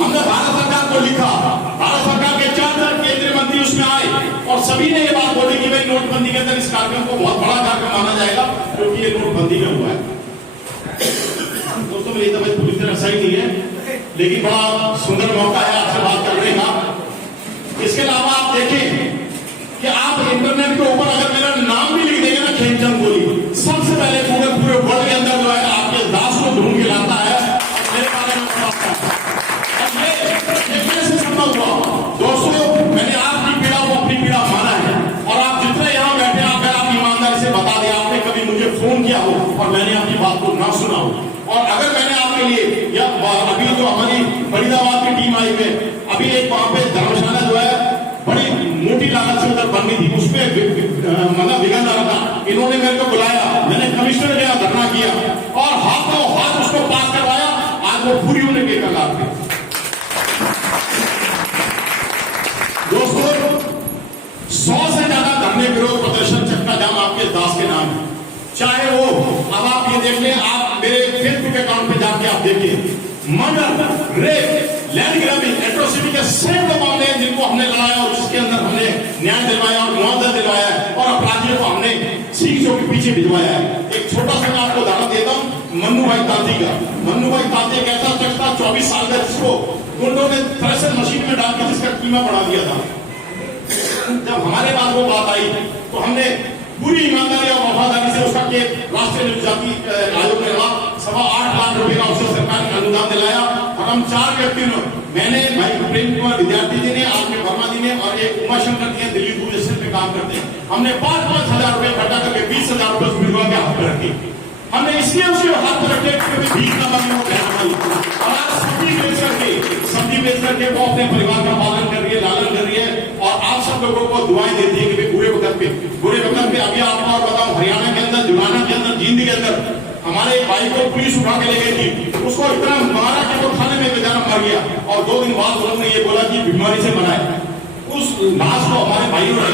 हमने भारत सरकार को लिखा, भारत सरकार के 4 केंद्रीय मंत्री उसमें आए और सभी ने ये बात बोली कि भाई नोटबंदी के अंदर इस कार्यक्रम को बहुत बड़ा कार्यक्रम माना जाएगा क्योंकि ये नोटबंदी में हुआ है। दोस्तों मेरी तबीयत पूरी तरह सही नहीं है, लेकिन बड़ा सुंदर मौका है आपसे बात करने का। इसके अलावा आप देखें कि आप इंटरनेट के ऊपर अगर मेरा नाम भी लिख देंगे ना, खेमचंद गोली, सबसे पहले पूरे वर्ल्ड के अंदर जो है आपके दास को ढूंढ के लाता है मेरे बारे में बताता है। ये कैसे संभव हुआ? दोस्तों मैंने आपकी पीड़ा को अपनी पीड़ा माना है और आप जितने यहाँ बैठे अगर आप ईमानदारी से बता दें आपने कभी मुझे फोन किया हो और मैंने आपकी बात को ना सुना हो, और अगर मैंने आपके लिए या अभी जो हमारी फरीदाबाद की टीम आई है, अभी एक वहां पे धर्मशाला जो है बड़ी मोटी लागत से उधर बन गई थी, उसमें मतलब बिगड़ रहा था, इन्होंने मेरे को बुलाया, मैंने कमिश्नर के यहाँ धरना किया और हाथों हाथ उसको पास करवाया। आज वो पूरी होने के कगार पे। दोस्तों 100 से ज्यादा धरने विरोध प्रदर्शन चक्का जाम आपके दास के नाम है, चाहे वो अब आप ये देख लें, आप मेरे फेसबुक अकाउंट पे जाके आप देखिए, murder, rape, land grabbing, atrocity के सैकड़ों मामले हैं जिनको हमने लड़ाया और जिसके अंदर हमने न्याय दिलवाया और मुआवजा दिलवाया है और अपराधियों को हमने सीखों के पीछे भिजवाया है। एक छोटा सा मैं आपको उदाहरण देता हूँ मन्नू भाई तांती का। मन्नू भाई तांती एक ऐसा शख्स था 24 साल का जिसको गुंडों ने थ्रेशर मशीन में डाल के जिसका कीमा बढ़ा दिया था। जब हमारे पास वो बात आई तो हमने पूरी ईमानदारी और वफादारी से उसका केस राष्ट्रीय जनजाति आयोग ने 8.25 लाख रुपए का उसे सरकार ने अनुदान दिलाया और हम 4 व्यक्ति मैंने भाई प्रेम कुमार विद्यार्थी जी ने, आर के वर्मा जी ने और एक उमाशंकर जी दिल्ली दूर स्टेशन पे काम करते हैं, हमने 5-5 हजार रुपए इकट्ठा करके 20,000 रुपए विधवा के हाथ में रखे। हमने इसलिए उसके हाथ में रखे क्योंकि भीख न मांगे वो बहन और आज सब्जी बेच करके वो अपने परिवार का पालन कर रही है, लालन कर रही है और आप सब लोगों को दुआएं देती है कि बुरे वक्त पे अभी आपको और बताऊं, हरियाणा के अंदर, जुलाना के अंदर, जींद के अंदर हमारे एक भाई को पुलिस उठा के ले गई थी, उसको इतना मारा कि वो थाने में बेचारा मर गया और 2 दिन बाद उन्होंने ये बोला कि बीमारी से मरा है। उस लाश को हमारे भाइयों ने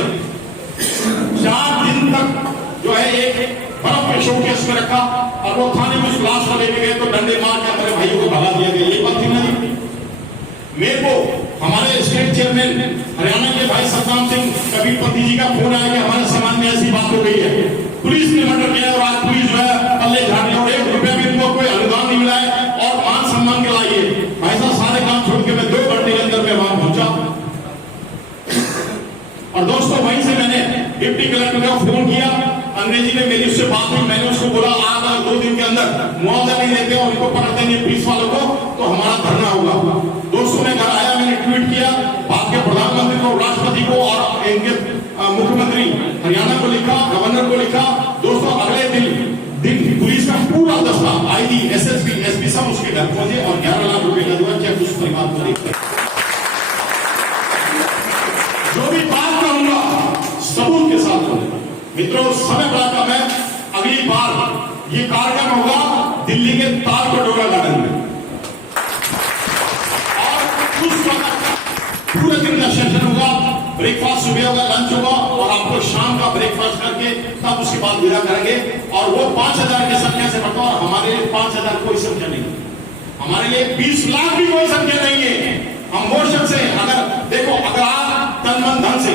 4 दिन तक जो है एक बर्फ के शोकेस में रखा और वो थाने में उस लाश को लेके गए तो डंडे मार के हमारे भाइयों को भगा दिया गया। ये बात थी ना। मेरे को हमारे स्टेट चेयरमैन हरियाणा के भाई सतनाम सिंह कबीरपति जी का फोन आया कि हमारे समाज में ऐसी बात हो गई है, पुलिस ने मर्डर किया और आज पुलिस जो है पल्ले झाड़ने और 1 रुपया भी इनको कोई अनुदान नहीं मिला है और मान सम्मान के लाइए। भाई साहब सारे काम छोड़ के मैं 2 घंटे के अंदर में वहां पहुंचा और दोस्तों वहीं से मैंने डिप्टी कलेक्टर को फोन किया, अंग्रेजी में मेरी उससे बात हुई, मैंने उसको बोला आप अगर 2 दिन के अंदर मुआवजा नहीं देते और उनको पकड़ देंगे पुलिस वालों को तो हमारा धरना होगा। दोस्तों मैं घर आया, मैंने ट्वीट किया, बात के प्रधानमंत्री को, राष्ट्रपति को और इनके मुख्यमंत्री हरियाणा को लिखा, गवर्नर को लिखा। दोस्तों अगले दिन पुलिस का पूरा दस्ता, आईजी, एसएसपी, एसपी सब उसके घर पहुंचे और 11 लाख रुपए का जो है चेक उस परिवार को देखते। जो भी बात कहूंगा सबूत के साथ होगा। मित्रों समय बड़ा कम है, अगली बार ये कार्यक्रम होगा दिल्ली के तालकटोरा गार्डन में और उस वक्त पूरे दिन का सेशन होगा, ब्रेकफास्ट सुबह होगा, लंच होगा और आपको शाम का ब्रेकफास्ट करके तब उसके बाद विदा करेंगे और वो 5,000 की संख्या से बढ़ता और हमारे लिए 5,000 कोई संख्या नहीं, हमारे लिए 20 लाख भी कोई संख्या नहीं है। हम वो शख्स से अगर देखो, अगर आप तन मन धन से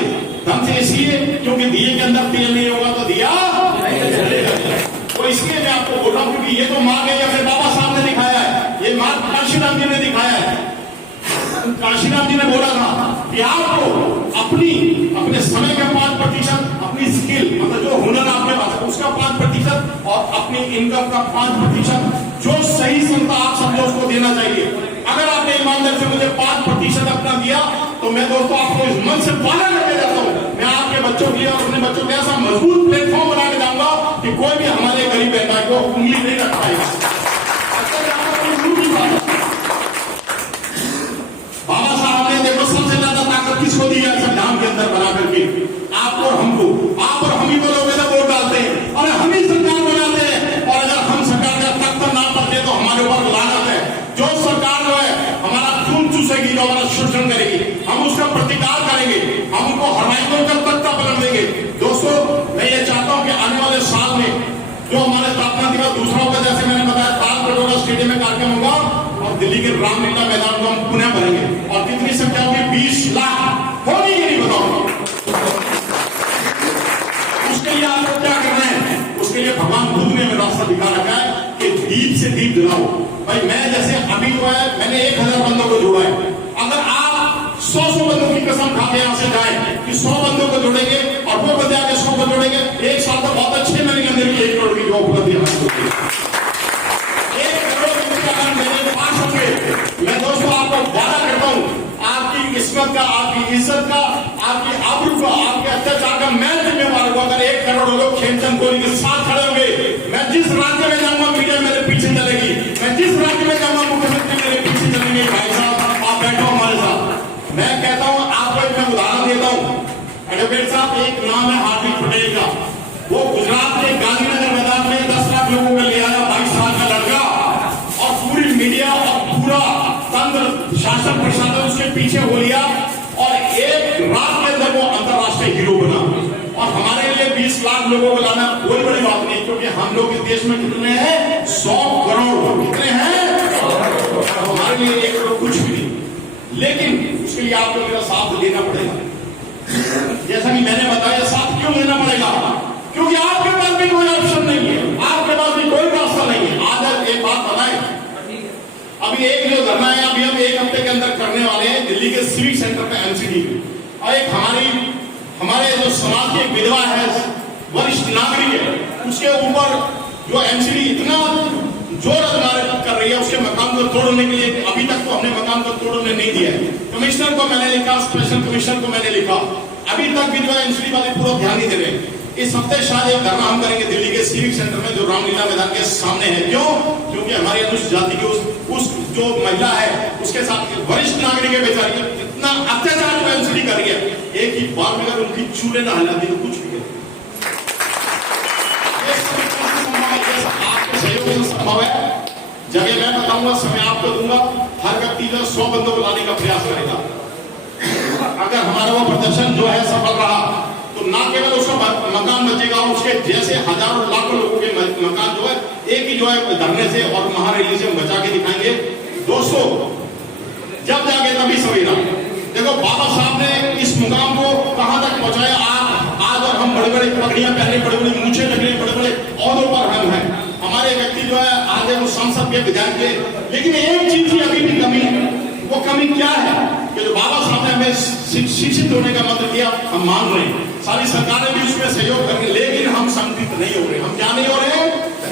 इसलिए क्योंकि दिए के अंदर तेल नहीं होगा तो दिया तो इसलिए मैं आपको बोल रहा हूं क्योंकि ये तो मार्ग है अपने बाबा साहब ने दिखाया है, ये मार्ग काशीराम जी ने दिखाया है। काशीराम जी ने बोला था कि आपको अपने समय का 5%, अपनी स्किल मतलब जो हुनर आपके पास है उसका 5% और अपनी इनकम का 5% जो सही क्षमता आप समझो उसको देना चाहिए। अगर आपने ईमानदारी से मुझे 5% अपना दिया तो मैं दोस्तों आपको इस मन से पालन करके जाता हूँ। मैं आपके बच्चों के लिए और अपने बच्चों के ऐसा मजबूत प्लेटफॉर्म बना के जाऊंगा कि कोई भी हमारे गरीब बहन भाई को उंगली नहीं रख पाएगा। बाबा साहब ने देखो सबसे ज्यादा ताकत किसको दी है संविधान के अंदर बना करके, आपको और हमको। आप और हम ही को लोग वोट डालते हैं और हम ही सरकार बनाते हैं और अगर हम सरकार का तख्त ना पड़ते तो हमारे ऊपर लानत है। जो सरकार जो है हमारा खून चूसेगी, जो हमारा शोषण करेगी, हम उसका प्रतिकार करेंगे, हम उनको हराएंगे, उनका तख्ता पलट देंगे। दोस्तों मैं ये चाहता हूं कि आने वाले साल में जो हमारे स्थापना दिवस दूसरा होगा, जैसे मैंने बताया तालकटोरा स्टेडियम में कार्यक्रम होगा और दिल्ली के रामलीला मैदान को हम पुनः भरेंगे। और कितनी संख्या होगी? 20 लाख होगी कि नहीं बताओ? उसके लिए आपको क्या करना है? उसके लिए भगवान बुद्ध ने हमें रास्ता दिखा रखा है कि दीप से दीप जलाओ। भाई मैं जैसे अभी जो है मैंने 1000 बंदों को जोड़ा है। अगर आप 100 बंदों की कसम खा के यहां से जाए कि 100 बंदों को जोड़ेंगे और वो बंदे आगे 100 को जोड़ेंगे, एक साल तो बहुत अच्छे महीने के अंदर 1 करोड़ की जो उपलब्धि हासिल होगी, 1 करोड़ रुपये का मेरे पास होंगे। मैं दोस्तों आपको वादा करता हूं, आपकी किस्मत का, आपकी इज्जत का, आपकी आबरू का, आपके अत्याचार का मैं जिम्मेवार हूं। अगर 1 करोड़ लोग खेमचंद कोहली के साथ खड़े होंगे, मैं जिस राज्य में जाऊंगा मीडिया मेरे पीछे चलेगी, मैं जिस राज्य में जाऊंगा मुख्यमंत्री मेरे पीछे चलेंगे। भाई साहब आप बैठो हमारे साथ। मैं कहता हूं आपको एक मैं उदाहरण देता हूं। एडवोकेट साहब, एक नाम है हार्दिक पटेल का। वो गुजरात के गांधीनगर मैदान में 10 लाख लोगों को ले आया, 22 साल का लड़का, और पूरी मीडिया और पूरा तंत्र शासन प्रशासन उसके पीछे हो लिया और एक रात के अंदर वो अंतरराष्ट्रीय हीरो बना। और हमारे लिए 20 लाख लोगों को लाना कोई बड़ी बात नहीं, क्योंकि हम लोग इस देश में कितने हैं? 100 करोड़। कितने हैं? हमारे लिए 1 करोड़ कुछ भी नहीं। लेकिन उसके लिए आपको मेरा साथ लेना पड़ेगा। जैसा कि मैंने बताया, साथ क्यों लेना पड़ेगा? क्योंकि आपके पास भी कोई ऑप्शन नहीं है, आपके पास भी कोई रास्ता नहीं है। आज एक बात बताएं, अभी एक जो धरना है अभी हम 1 हफ्ते के अंदर करने वाले हैं दिल्ली के सिविक सेंटर पे एमसीडी में। और एक हमारे जो समाज की एक विधवा है, वरिष्ठ नागरिक है, उसके ऊपर जो एमसीडी इतना जोर कर रही है, उसके मकान को तोड़ने के लिए अभी तक तो हमने मकान को तोड़ने नहीं दिया है। कमिश्नर को मैंने लिखा, स्पेशल कमिश्नर को मैंने लिखा, अभी तक भी जो है एमसीडी वाले पूरा ध्यान नहीं दे रहे। इस हफ्ते शायद एक धरना हम करेंगे दिल्ली के सिविक सेंटर में, जो रामलीला मैदान के सामने है। क्यों? क्योंकि हमारी अनुसूचित जाति की उस जो महिला है उसके साथ वरिष्ठ नागरिक है बेचारी, इतना अत्याचार जो एमसीडी कर रही है, एक ही बार में अगर उनकी चूड़े ना हिलाती तो कुछ भी है। आपके सहयोग से संभव है। जगह मैं बताऊंगा, समय आपको दूंगा, हर व्यक्ति जो 100 बंदों को लाने का प्रयास करेगा। अगर हमारा वो प्रदर्शन जो है सफल रहा तो ना केवल उसका मकान बचेगा, उसके जैसे हजारों लाखों लोगों के मकान जो है एक ही जो है धरने से और महारैली से हम बचा के दिखाएंगे। दोस्तों, जब जागे तभी सवेरा। देखो बाबा साहब ने इस मुकाम को कहां तक पहुंचाया। आज और हम बड़े बड़े पगड़ियां पहने, बड़े बड़े मूछे लगने, बड़े बड़े औहदों पर हम हैं। हमारे व्यक्ति जो है आज वो सांसद के, विधायक के, लेकिन एक चीज की अभी भी कमी है। वो कमी क्या है? कि जो बाबा साहब ने हमें शिक्षित होने का मंत्र दिया, हम मान रहे हैं, सारी सरकारें भी उसमें सहयोग कर रही है, लेकिन हम संगठित नहीं हो रहे। हम क्या नहीं हो रहे?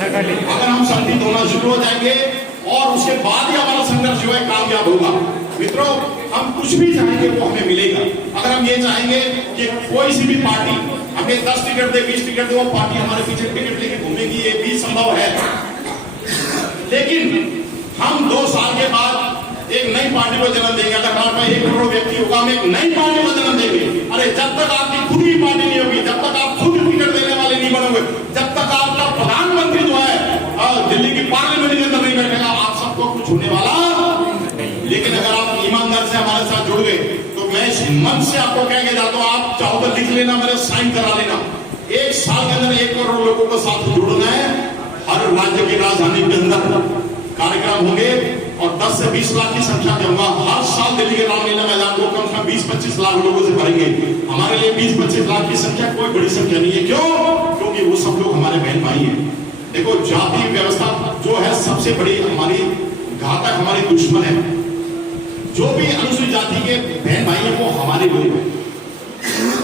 अगर हम संगठित होना शुरू हो जाएंगे और उसके बाद ही हमारा संघर्ष जो है कामयाब होगा। मित्रों, हम कुछ भी चाहेंगे वो हमें मिलेगा। अगर हम ये चाहेंगे कि कोई सी भी पार्टी हमें 10 टिकट दे, 20 टिकट दे, वो पार्टी हमारे पीछे टिकट लेके घूमेगी, ये भी संभव है। लेकिन हम 2 साल के बाद एक नई पार्टी को जन्म देंगे। अगर हमारे पास 1 करोड़ व्यक्ति होगा, हम एक नई पार्टी को जन्म देंगे। अरे जब तक आपकी खुद की पार्टी नहीं होगी, जब तक आप खुद टिकट देने वाले नहीं बनोगे, जब तक आपका प्रधानमंत्री जो है दिल्ली की पार्लियामेंट के अंदर नहीं बैठेगा, आप सबको कुछ होने वाला। लेकिन अगर आप ईमानदार से हमारे साथ जुड़ गए तो मैं इस मन से आपको कह के जाता हूं, आप चाहो तो लिख लेना, मेरे साइन करा लेना। 1 साल के अंदर 1 करोड़ लोगों को साथ जुड़ना है। हर राज्य की राजधानी के अंदर कार्यक्रम होंगे और 10 से 20 लाख की संख्या में होगा। हर साल दिल्ली के रामलीला मैदान को कम से कम 20-25 लाख लोगों से भरेंगे। हमारे लिए 20-25 लाख की संख्या कोई बड़ी संख्या नहीं है। क्यों? क्योंकि वो सब लोग हमारे बहन भाई हैं। देखो, जाति व्यवस्था जो है सबसे बड़ी हमारी घातक, हमारी दुश्मन है। जो भी अनुसूचित जाति के बहन भाई हैं वो हमारे लोग हैं।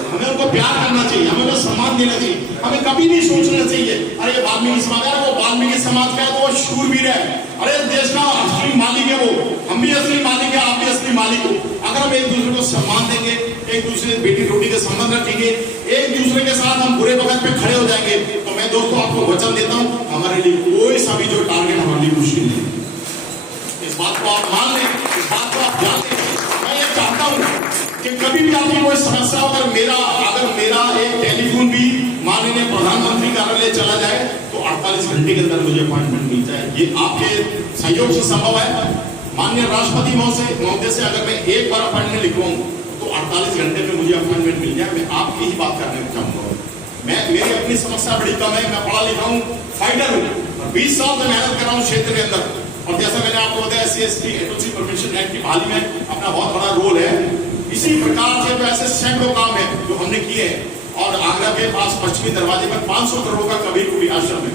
हमें उनको प्यार करना चाहिए, हमें उनको सम्मान देना चाहिए। हमें कभी नहीं सोचना चाहिए अरे ये वाल्मीकि समाज है, वो वाल्मीकि समाज का है तो वो शूरवीर है, अरे देश का असली मालिक है वो, हम भी असली मालिक है, आप भी असली मालिक हो। अगर हम एक दूसरे को सम्मान देंगे, एक दूसरे से बेटी रोटी के संबंध रखेंगे, एक दूसरे के साथ हम बुरे वक्त पे खड़े हो जाएंगे, तो मैं दोस्तों आपको वचन देता हूँ, हमारे लिए कोई सा भी जो टारगेट हमारे लिए मुश्किल नहीं। इस बात को आप मान लें, इस बात को आप जान लें। मैं ये चाहता हूँ कि कभी भी आपकी कोई समस्या हो, अगर मेरा एक टेलीफोन भी माननीय प्रधानमंत्री कार्यालय चला जाए तो 48 घंटे के अंदर मुझे अपॉइंटमेंट मिल जाए। ये आपके सहयोग से संभव है। माननीय राष्ट्रपति महोदय से अगर मैं एक बार अपॉइंटमेंट लिखवाऊं तो 48 घंटे में मुझे अपॉइंटमेंट मिल जाए। मैं आपकी ही बात करने चाहूंगा। मेरी अपनी समस्या बड़ी कम है, मैं पढ़ा लिखा हूँ, फाइटर हूँ, 20 साल से मेहनत कर रहा हूँ क्षेत्र के अंदर। और जैसा मैंने आपको बताया SC/ST एट्रोसिटी प्रिवेंशन एक्ट की बहाली में अपना बहुत बड़ा रोल है। इसी प्रकार से तो ऐसे सैकड़ों काम है जो हमने किए हैं। और आगरा के पास पश्चिमी दरवाजे पर 500 करोड़ का कबीर कुटी आश्रम है,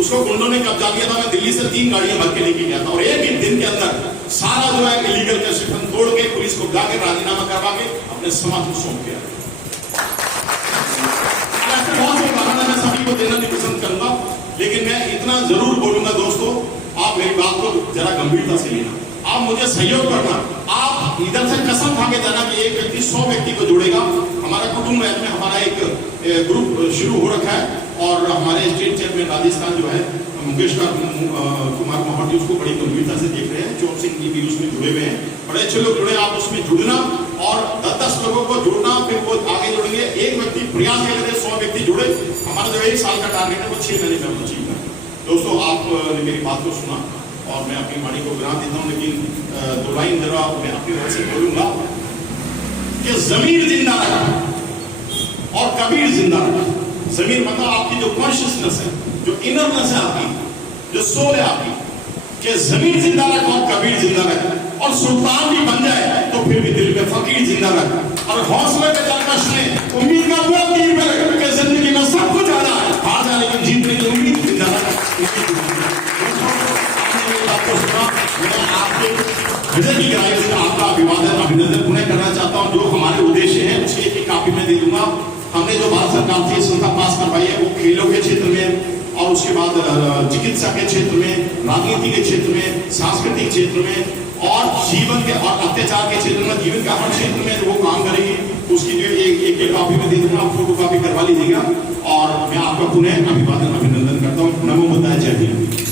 उसको गुंडों ने कब्जा किया था। मैं दिल्ली से 3 गाड़ियां भर के लेके गया था और एक ही दिन के अंदर सारा जो है इलीगल कंस्ट्रक्शन तोड़ के पुलिस को बुला के राजीनामा करवा के अपने समाज को सौंप दिया। ऐसे बहुत से उदाहरण मैं सभी को देना नहीं पसंद करूंगा, लेकिन मैं इतना जरूर बोलूंगा दोस्तों, आप मेरी बात को जरा गंभीरता से लेना, आप मुझे सहयोग करना। आप इधर से कसम खा के जाना कि एक व्यक्ति 100 व्यक्ति को जोड़ेगा। हमारा कुटुंब में हमारा एक ग्रुप शुरू हो रखा है और हमारे स्टेट चेयरमैन राजस्थान जो है मुकेश कुमार मोहर जी उसको बड़ी गंभीरता से देख रहे हैं। चौक सिंह जी भी उसमें जुड़े हुए हैं, बड़े अच्छे लोग जुड़े। आप उसमें जुड़ना और 10-10 लोगों को जोड़ना, फिर वो आगे जोड़ेंगे। एक व्यक्ति प्रयास करेंगे 100 व्यक्ति जुड़े। हमारा जो 1 साल का टारगेट है वो 6 महीने में अचीव करें। दोस्तों आपने मेरी बात को सुना और मैं अपनी वाणी को विराम देता हूँ, लेकिन 2 लाइन जरा मैं अपनी तरफ से बोलूंगा कि जमीर जिंदा रखा और कबीर जिंदा रखा। जमीर मतलब आपकी जो कॉन्शियसनेस है, जो इनरनेस है आपकी, जो सोल है आपकी, कि जमीर जिंदा रख और कबीर जिंदा रख। और सुल्तान भी बन जाए तो फिर भी दिल में फकीर जिंदा रख। और हौसले पे जानकाश में उम्मीद का पूरा तीर पे रख के जिंदगी में सब कुछ आना है, हार जाने लेकिन जीतने की उम्मीद जिंदा रख। विजय की गहराई से आपका अभिवादन अभिनंदन पुनः करना चाहता हूं। जो हमारे उद्देश्य है उसकी एक कॉपी में दे दूंगा। हमने जो भारत सरकार से संस्था पास करवाई है वो खेलों के क्षेत्र में और उसके बाद चिकित्सा के क्षेत्र में, राजनीति के क्षेत्र में, सांस्कृतिक क्षेत्र में और जीवन के और अत्याचार के क्षेत्र में, जीवन के हर क्षेत्र में वो काम करेगी। उसकी जो एक कॉपी में दे दूंगा, आप फोटो कॉपी करवा लीजिएगा। और मैं आपका पुनः अभिवादन अभिनंदन करता हूँ। नमो बुद्धाय, जय हिंद।